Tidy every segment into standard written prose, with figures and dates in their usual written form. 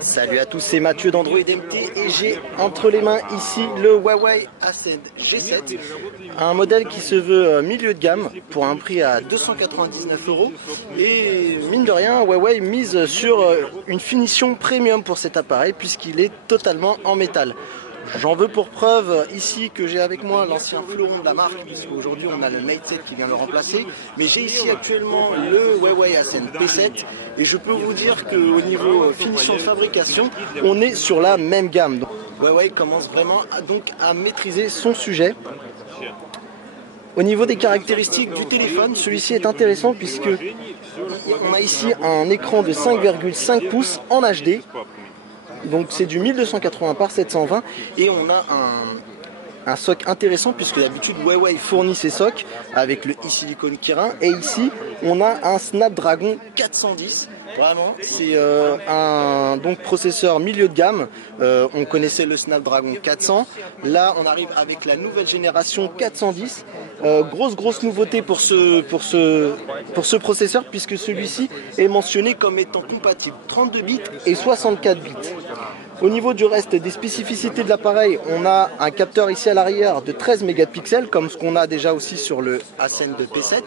Salut à tous, c'est Mathieu d'Android MT et j'ai entre les mains ici le Huawei Ascend G7, un modèle qui se veut milieu de gamme pour un prix à 299 €. Et mine de rien, Huawei mise sur une finition premium pour cet appareil puisqu'il est totalement en métal. J'en veux pour preuve ici que j'ai avec moi l'ancien fleuron de la marque, puisqu'aujourd'hui on a le Mate 7 qui vient le remplacer. Mais j'ai ici actuellement le Huawei Ascend P7 et je peux vous dire qu'au niveau finition de fabrication, on est sur la même gamme. Donc, Huawei commence vraiment à maîtriser son sujet. Au niveau des caractéristiques du téléphone, celui-ci est intéressant puisque on a ici un écran de 5,5 pouces en HD. Donc c'est du 1280 par 720 et on a un SoC intéressant puisque d'habitude Huawei fournit ses SoC avec le e-silicone Kirin et ici on a un Snapdragon 410. Vraiment, c'est un processeur milieu de gamme. On connaissait le Snapdragon 400. Là, on arrive avec la nouvelle génération 410. Grosse nouveauté pour ce processeur puisque celui-ci est mentionné comme étant compatible 32 bits et 64 bits. Au niveau du reste des spécificités de l'appareil, on a un capteur ici à l'arrière de 13 mégapixels comme ce qu'on a déjà aussi sur le Ascend P7.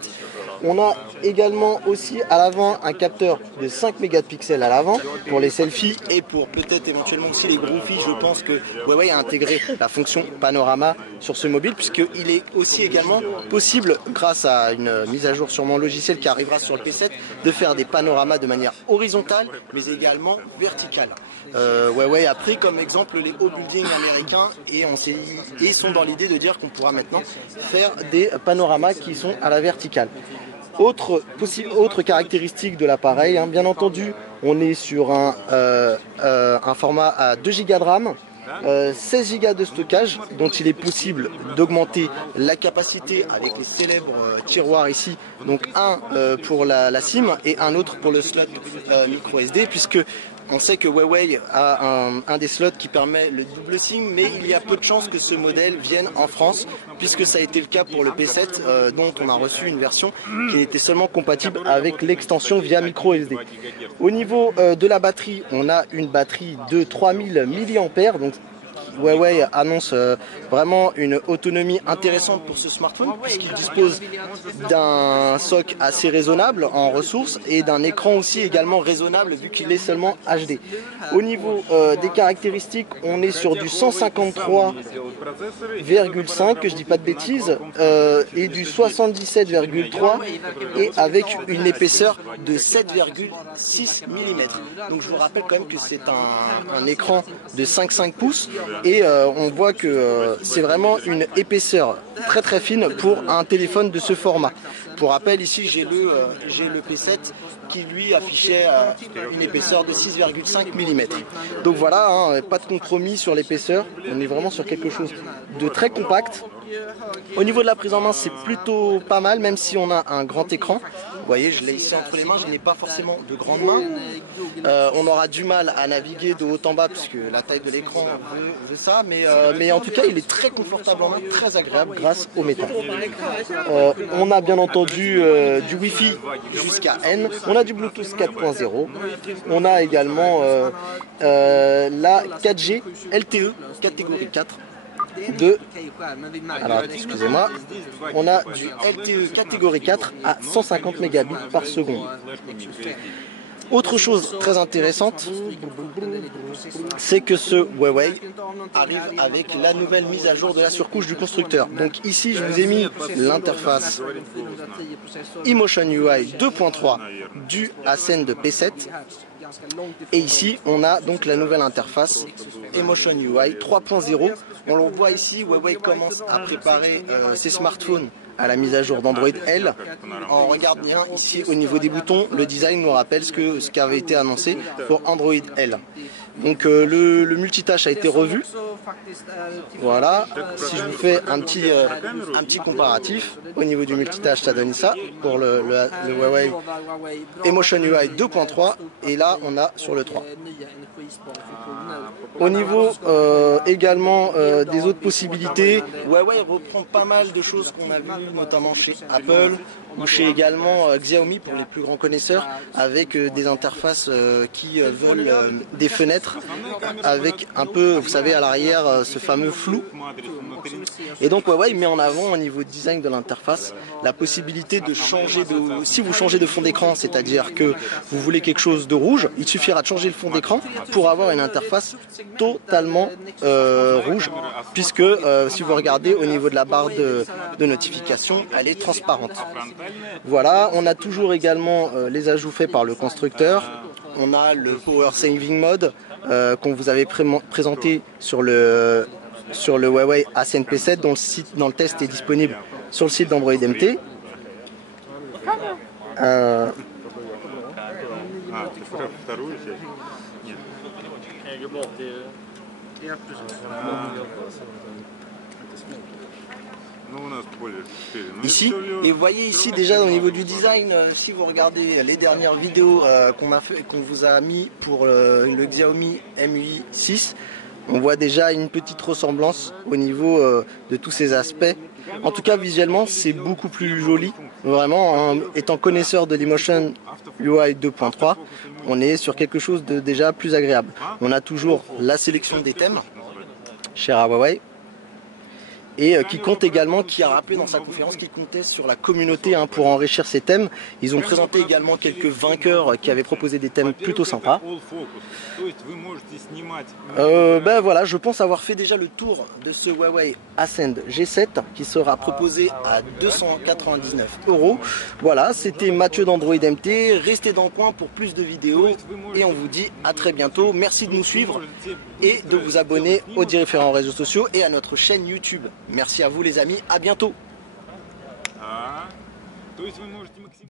On a également aussi à l'avant un capteur de 5 mégapixels à l'avant pour les selfies et pour peut-être éventuellement aussi les groupies. Je pense que Huawei a intégré la fonction panorama sur ce mobile puisqu'il est aussi également possible, grâce à une mise à jour sûrement logicielle qui arrivera sur le P7, de faire des panoramas de manière horizontale mais également verticale. Huawei a pris comme exemple les hauts buildings américains et sont dans l'idée de dire qu'on pourra maintenant faire des panoramas qui sont à la verticale. Autre caractéristique de l'appareil, hein, bien entendu, on est sur un format à 2 Go de RAM, 16 Go de stockage, dont il est possible d'augmenter la capacité avec les célèbres tiroirs ici, donc un pour la SIM et un autre pour le slot micro SD, puisque on sait que Huawei a un des slots qui permet le double SIM, mais il y a peu de chances que ce modèle vienne en France, puisque ça a été le cas pour le P7, dont on a reçu une version qui était seulement compatible avec l'extension via micro SD. Au niveau de la batterie, on a une batterie de 3000 mAh, donc Huawei annonce vraiment une autonomie intéressante pour ce smartphone puisqu'il dispose d'un SoC assez raisonnable en ressources et d'un écran aussi également raisonnable vu qu'il est seulement HD. Au niveau des caractéristiques, on est sur du 153,5, que je dis pas de bêtises, et du 77,3 et avec une épaisseur de 7,6 mm. Donc je vous rappelle quand même que c'est un écran de 5,5 pouces. Et on voit que c'est vraiment une épaisseur très fine pour un téléphone de ce format. Pour rappel, ici j'ai le P7 qui lui affichait une épaisseur de 6,5 mm. Donc voilà, hein, pas de compromis sur l'épaisseur, on est vraiment sur quelque chose de très compact. Au niveau de la prise en main, c'est plutôt pas mal, même si on a un grand écran. Vous voyez, je l'ai ici entre les mains, je n'ai pas forcément de grandes mains. On aura du mal à naviguer de haut en bas puisque la taille de l'écran veut ça, mais en tout cas, il est très confortable en main, très agréable grâce au métal. On a bien entendu du Wi-Fi jusqu'à N, on a du Bluetooth 4.0, on a également la 4G LTE catégorie 4. Alors excusez-moi, on a du LTE catégorie 4 à 150 mégabits par seconde. Autre chose très intéressante, c'est que ce Huawei arrive avec la nouvelle mise à jour de la surcouche du constructeur. Donc ici, je vous ai mis l'interface eMotion UI 2.3 du Ascend P7. Et ici, on a donc la nouvelle interface eMotion UI 3.0. On le voit ici, Huawei commence à préparer ses smartphones à la mise à jour d'Android L. On regarde bien ici au niveau des boutons, le design nous rappelle ce qui avait été annoncé pour Android L. Donc le multitâche a été revu Voilà, si je vous fais un petit comparatif, au niveau du multitâche, ça donne ça pour le Huawei Emotion UI 2.3 et là on a sur le 3. Au niveau également des autres possibilités, Huawei reprend pas mal de choses qu'on a vues notamment chez Apple ou chez également Xiaomi pour les plus grands connaisseurs, avec des interfaces qui veulent des fenêtres avec un peu, vous savez, à l'arrière ce fameux flou. Et donc Huawei met en avant au niveau design de l'interface la possibilité de changer si vous changez de fond d'écran, c'est-à-dire que vous voulez quelque chose de rouge, il suffira de changer le fond d'écran pour avoir une interface totalement rouge, puisque si vous regardez au niveau de la barre de notification, elle est transparente. Voilà, on a toujours également les ajouts faits par le constructeur. On a le Power Saving Mode qu'on vous avait présenté sur le Huawei Ascend P7 dont le test est disponible sur le site d'Android MT. Ici, et vous voyez ici déjà au niveau du design, si vous regardez les dernières vidéos qu'on vous a mis pour le Xiaomi MI 6, on voit déjà une petite ressemblance au niveau de tous ces aspects. En tout cas visuellement c'est beaucoup plus joli, vraiment, étant connaisseur de l'Emotion UI 2.3, on est sur quelque chose de déjà plus agréable. On a toujours la sélection des thèmes chez Huawei, et qui compte également, qui a rappelé dans sa conférence qu'il comptait sur la communauté pour enrichir ses thèmes. Ils ont présenté également quelques vainqueurs qui avaient proposé des thèmes plutôt sympas. Ben voilà, je pense avoir fait déjà le tour de ce Huawei Ascend G7 qui sera proposé à 299 €. Voilà, c'était Mathieu d'Android MT. Restez dans le coin pour plus de vidéos et on vous dit à très bientôt. Merci de nous suivre et de vous abonner aux différents réseaux sociaux et à notre chaîne YouTube. Merci à vous les amis, à bientôt.